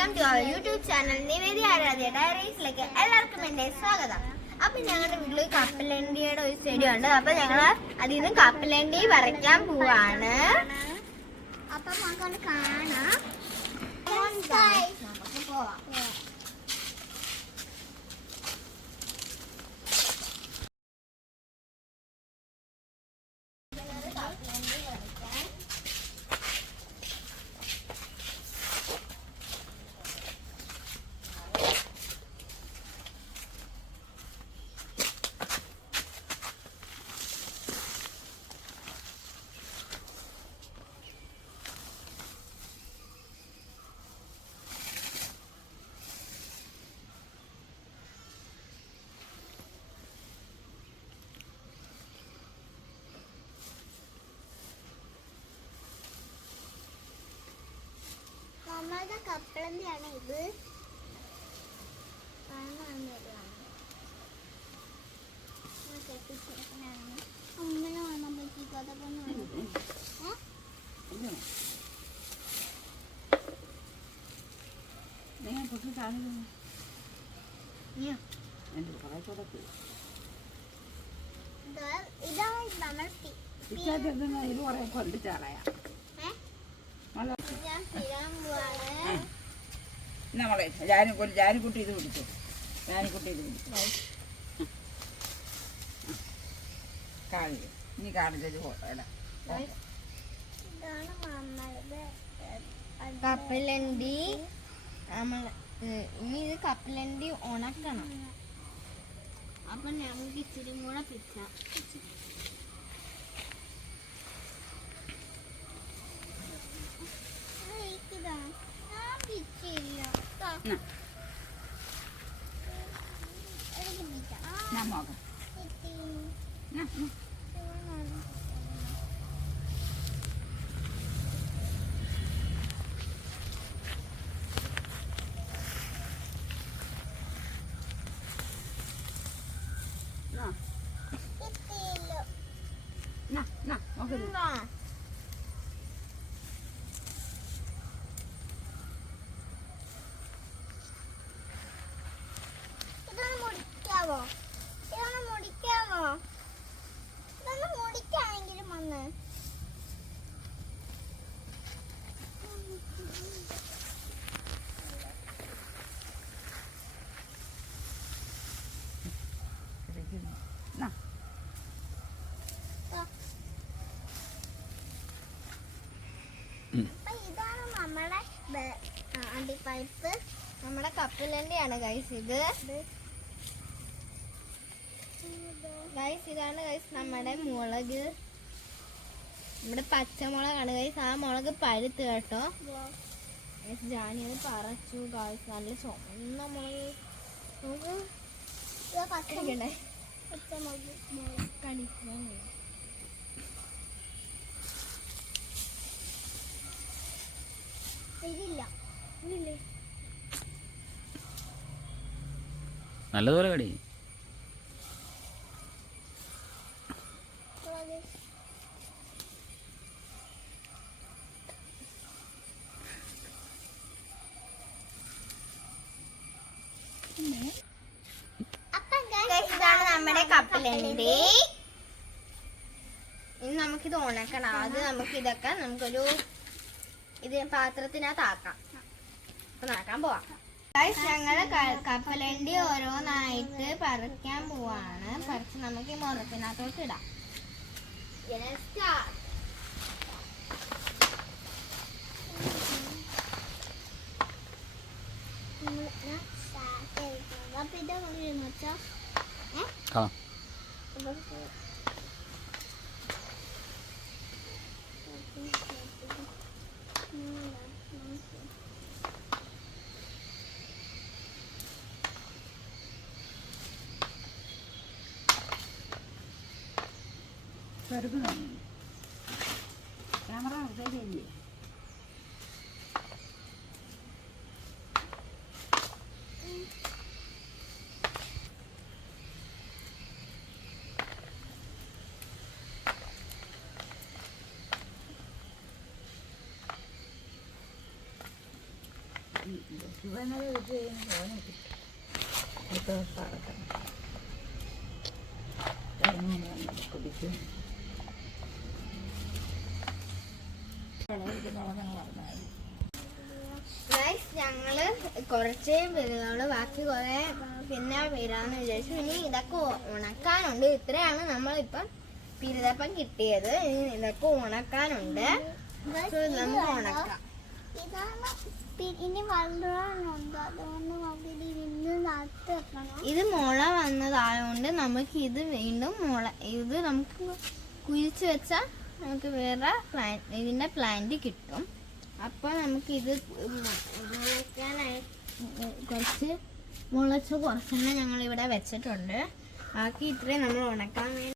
Welcome to our YouTube channel Nivedi Aradhya ഡയറീസിലേക്ക് എല്ലാവർക്കും എൻ്റെ സ്വാഗതം. അപ്പൊ ഞങ്ങളുടെ വീട്ടിൽ കപ്പലണ്ടിയുടെ ഒരു ചെടി ഉണ്ട്. അപ്പൊ ഞങ്ങൾ അതിൽ നിന്ന് കപ്പലണ്ടി പറിക്കാൻ പോവാണ്. അപ്പൊ നമുക്ക് കാണാം. നമുക്ക് പോവാം. നമ്മളുടെ കപ്പലണ്ടിയാണ് ഇത്. അമ്മനെ കാണാൻ പറ്റിക്കാതെ നമ്മളെ ജാനിക്കുട്ടി ഇത് പിടിച്ചു. ജാനിക്കുട്ടി ഇത് പിടിച്ചു. കാണില്ല, ഇനി കാണിച്ചു കപ്പലണ്ടി. ഇനി ഇത് കപ്പലണ്ടി ഉണക്കണം. അപ്പൊ നമുക്ക് ഇച്ചിരി കൂടെ പിച്ചാം. ഇതൊന്ന് മുടിക്കാണെങ്കിലും വന്ന് ഇതാണ് നമ്മുടെ അണ്ടിപ്പരിപ്പ്. നമ്മുടെ കപ്പലണ്ടിയാണ് ഗൈസ് ഇത്. ഗൈസ് ഇതാണ് ഗൈസ് നമ്മുടെ മുളക്. നമ്മുടെ പച്ചമുളകാണ് ഗൈസ്. ആ മുളക് പഴുത്ത് കേട്ടോ. ജാനി അത് പറിച്ചു ഗൈസ്. നല്ല ചുവന്ന മുളക്. നമുക്ക് നല്ലതുപോലെ കടി. ഇതാണ് നമ്മുടെ കപ്പലണ്ടി. ഇനി നമുക്കിത് ഉണക്കണം. അത് നമുക്കിതൊക്കെ നമുക്കൊരു പാത്രത്തിനകത്ത് ആക്കാം. അപ്പൊ നടക്കാൻ പോവാം. ഞങ്ങള് കപ്പലണ്ടി ഓരോന്നായിട്ട് പറിക്കാൻ പോവാണ്. പറിച്ച് നമുക്ക് ഈ മുറത്തിനകത്തോട്ട് ഇടാം. അപ്പൊ ഇത് വെച്ചാ ക്യാമറ ശരിയല്ലേ? ശിവനരെ വിട്ട് കഴിയുമ്പോൾ ഓനെ കിട്ടും. ഇതൊക്കെ പറക്കണം. കുടിക്കും. ഗൈസ് ഞങ്ങള് കുറച്ചേ വരുന്നുള്ളൂ, ബാക്കി കുറെ പിന്നെ വരാന്ന് വിചാരിച്ചു. ഇനി ഇതൊക്കെ ഉണക്കാനുണ്ട്. ഇത്രയാണ് നമ്മളിപ്പം പിരിതപ്പം കിട്ടിയത്. ഇനി ഇതൊക്കെ ഉണക്കാനുണ്ട്. നമുക്ക് ഉണക്കാം. ഇനി വളരാനുണ്ട്, അതുകൊണ്ട് നമുക്ക് ഇന്ന് നട്ട് വെക്കണം. ഇത് മുള വന്നതായതുകൊണ്ട് നമുക്ക് ഇത് വീണ്ടും ഇത് നമുക്ക് കുഴിച്ച് വെച്ചാൽ നമുക്ക് വേറെ ഇതിന്റെ പ്ലാന്റ് കിട്ടും. അപ്പൊ നമുക്ക് ഇത് മുളയ്ക്കാനായി കുറച്ച് മുളച്ച് കുറച്ചെണ്ണം ഞങ്ങൾ ഇവിടെ വെച്ചിട്ടുണ്ട്. ബാക്കി ഇത്രയും നമ്മൾ ഉണക്കാൻ വേണ്ടി